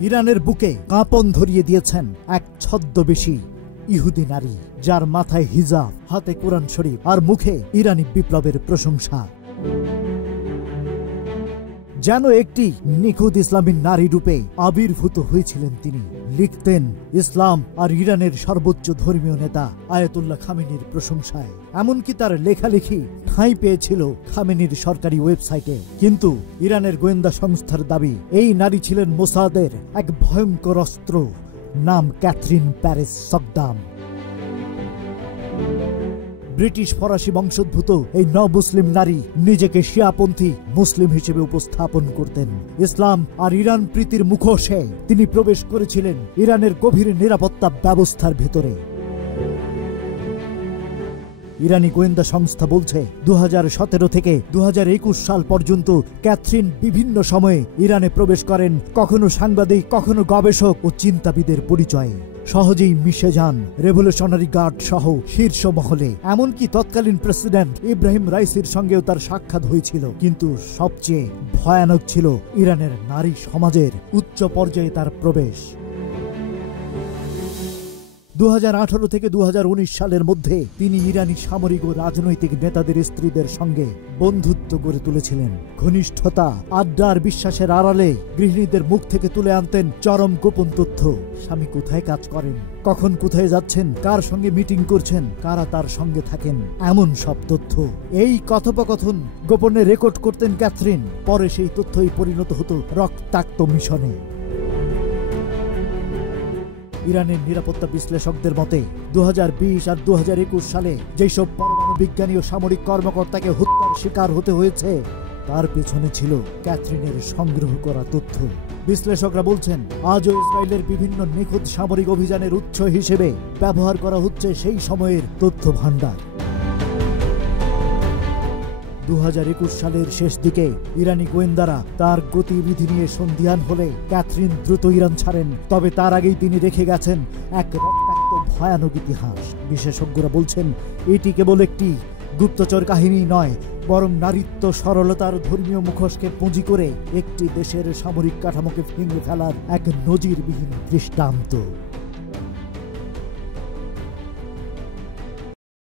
ইরানের বুকে কাঁপন ধরিয়ে দিয়েছেন এক ছদ্মবেশী ইহুদি নারী, যার মাথায় হিজাব, হাতে কোরআন শরীফ আর মুখে ইরানি বিপ্লবের প্রশংসা। যেন একটি নিখুঁত ইসলামী নারী রূপে আবির্ভূত হয়েছিলেন তিনি। লিখতেন ইসলাম আর ইরানের সর্বোচ্চ ধর্মীয় নেতা আয়াতুল্লাহ খামেনির প্রশংসায়। এমনকি তার লেখালেখি ঠাঁই পেয়েছিল খামেনির সরকারি ওয়েবসাইটে। কিন্তু ইরানের গোয়েন্দা সংস্থার দাবি, এই নারী ছিলেন মোসাদের এক ভয়ঙ্কর অস্ত্র, নাম ক্যাথরিন প্যারিস সকদাম। ব্রিটিশ ফরাসি বংশোদ্ভূত এই মুসলিম নারী নিজেকে শিয়াপন্থী মুসলিম হিসেবে উপস্থাপন করতেন। ইসলাম আর ইরান প্রীতির মুখোশে তিনি প্রবেশ করেছিলেন ইরানের গভীর নিরাপত্তা ব্যবস্থার ভেতরে। ইরানি গোয়েন্দা সংস্থা বলছে 2017 থেকে 2021 সাল পর্যন্ত ক্যাথরিন বিভিন্ন সময়ে ইরানে প্রবেশ করেন, কখনো সাংবাদিক, কখনো গবেষক ও চিন্তাবিদের পরিচয়ে। সহজেই মিশে যান রেভলিউশনারি গার্ড সহ শীর্ষ মহলে। এমনকি তৎকালীন প্রেসিডেন্ট ইব্রাহিম রাইসির সঙ্গেও তার সাক্ষাৎ হয়েছিল। কিন্তু সবচেয়ে ভয়ানক ছিল ইরানের নারী সমাজের উচ্চ পর্যায়ে তার প্রবেশ। 2018 থেকে 2019 সালের মধ্যে তিনি ইরানি সামরিক ও রাজনৈতিক নেতাদের স্ত্রীদের সঙ্গে বন্ধুত্ব গড়ে তুলেছিলেন। ঘনিষ্ঠতা, আড্ডার বিশ্বাসের আড়ালে গৃহিণীদের মুখ থেকে তুলে আনতেন চরম গোপন তথ্য। স্বামী কোথায় কাজ করেন, কখন কোথায় যাচ্ছেন, কার সঙ্গে মিটিং করছেন, কারা তার সঙ্গে থাকেন, এমন সব তথ্য। এই কথোপকথন গোপনে রেকর্ড করতেন ক্যাথরিন। পরে সেই তথ্যই পরিণত হতো রক্তাক্ত মিশনে। ইরানের নিরাপত্তা বিশ্লেষকদের মতে 2020 আর 2021 সালে যেসব পরমাণু বিজ্ঞানী ও সামরিক কর্মকর্তাকে হত্যার শিকার হতে হয়েছে, তার পেছনে ছিল ক্যাথরিনের সংগ্রহ করা তথ্য। বিশ্লেষকরা বলছেন আজও ইসরায়েলের বিভিন্ন নিখুঁত সামরিক অভিযানের উৎস হিসেবে ব্যবহার করা হচ্ছে সেই সময়ের তথ্য ভাণ্ডার। 2021 সালের শেষ দিকে ইরানি গোয়েন্দারা তার গতিবিধি নিয়ে সন্দিহান হলে ক্যাথরিন দ্রুত ইরান ছাড়েন। তবে তার আগেই তিনি রেখে গেছেন এক রক্তাক্ত ভয়ানক ইতিহাস। বিশেষজ্ঞরা বলছেন এটি কেবল একটি গুপ্তচর কাহিনী নয়, বরং নারীত্ব, সরলতার ধর্মীয় মুখোশকে পুঁজি করে একটি দেশের সামরিক কাঠামোকে ভেঙে ফেলার এক নজিরবিহীন দৃষ্টান্ত।